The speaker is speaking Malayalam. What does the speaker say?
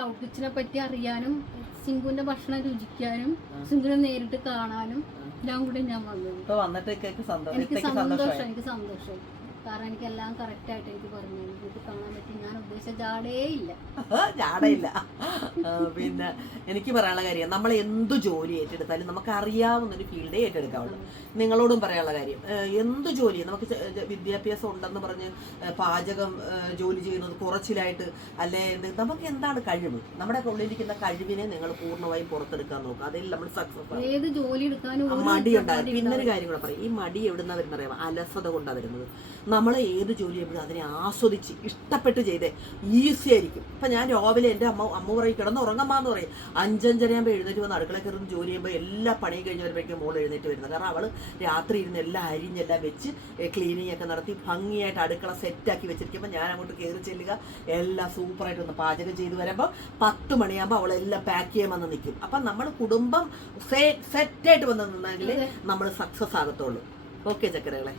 ക്ലൗഡ് കിച്ചനെ പറ്റി അറിയാനും സിംഗുവിന്റെ ഭക്ഷണം രുചിക്കാനും സിംഗുവിനെ നേരിട്ട് കാണാനും എല്ലാം കൂടി ഞാൻ വന്നത്. എനിക്ക് സന്തോഷം. കാരണം എനിക്കെല്ലാം കറക്റ്റ് ആയിട്ട് എനിക്ക് പറഞ്ഞു എനിക്ക് കാണാൻ പറ്റി. ഞാൻ ഉദ്ദേശിച്ച ജാടയില്ല. പിന്നെ എനിക്ക് പറയാനുള്ള കാര്യം, നമ്മൾ എന്ത് ജോലി ഏറ്റെടുത്താലും നമുക്ക് അറിയാവുന്നൊരു ഫീൽഡേ ഏറ്റെടുക്കാവുള്ളൂ. നിങ്ങളോടും പറയാനുള്ള കാര്യം, എന്ത് ജോലി നമുക്ക് വിദ്യാഭ്യാസം ഉണ്ടെന്ന് പറഞ്ഞ് പാചകം ജോലി ചെയ്യുന്നത് കുറച്ചിലായിട്ട് അല്ലെ, നമുക്ക് എന്താണ് കഴിവ്, നമ്മുടെ ഉള്ളിലിരിക്കുന്ന കഴിവിനെ നിങ്ങൾ പൂർണ്ണമായും പുറത്തെടുക്കാൻ നോക്കുക. അതിൽ നമ്മൾ സക്സസ്. ഏത് ജോലി എടുക്കാനും മടി ഉണ്ടാകും. പിന്നൊരു കാര്യം കൂടെ പറയും, ഈ മടി എവിടുന്ന വരുന്നറിയാം, അലസത കൊണ്ടാണ് വരുന്നത്. നമ്മൾ ഏത് ജോലി ചെയ്യുമ്പോഴും അതിനെ ആസ്വദിച്ച് ഇഷ്ടപ്പെട്ട് ചെയ്തേ ഈസി ആയിരിക്കും. ഇപ്പം ഞാൻ രാവിലെ എൻ്റെ അമ്മ പറയും കിടന്ന് ഉറങ്ങമ്മാന്ന് പറയും. 5:30 എഴുന്നേറ്റ് വന്ന് അടുക്കള കയറുന്ന ജോലി ചെയ്യുമ്പോൾ എല്ലാ പണിയും കഴിഞ്ഞ് വരുമ്പോഴേക്കും മോൾ എഴുന്നേറ്റ് വരുന്നത്. കാരണം അവൾ രാത്രി ഇരുന്ന് എല്ലാം അരിഞ്ഞെല്ലാം വെച്ച് ക്ലീനിങ് ഒക്കെ നടത്തി ഭംഗിയായിട്ട് അടുക്കള സെറ്റാക്കി വെച്ചിരിക്കുമ്പോൾ ഞാൻ അങ്ങോട്ട് കയറി ചെല്ലുക, എല്ലാം സൂപ്പറായിട്ട് ഒന്ന് പാചകം ചെയ്ത് വരുമ്പോൾ 10 മണിയാകുമ്പോൾ അവളെല്ലാം പാക്ക് ചെയ്യാൻ വന്ന് നിൽക്കും. അപ്പം നമ്മൾ കുടുംബം സെറ്റായിട്ട് വന്ന് നിന്നെങ്കിൽ നമ്മൾ സക്സസ് ആകത്തുള്ളൂ. ഓക്കെ ചക്കരകളെ.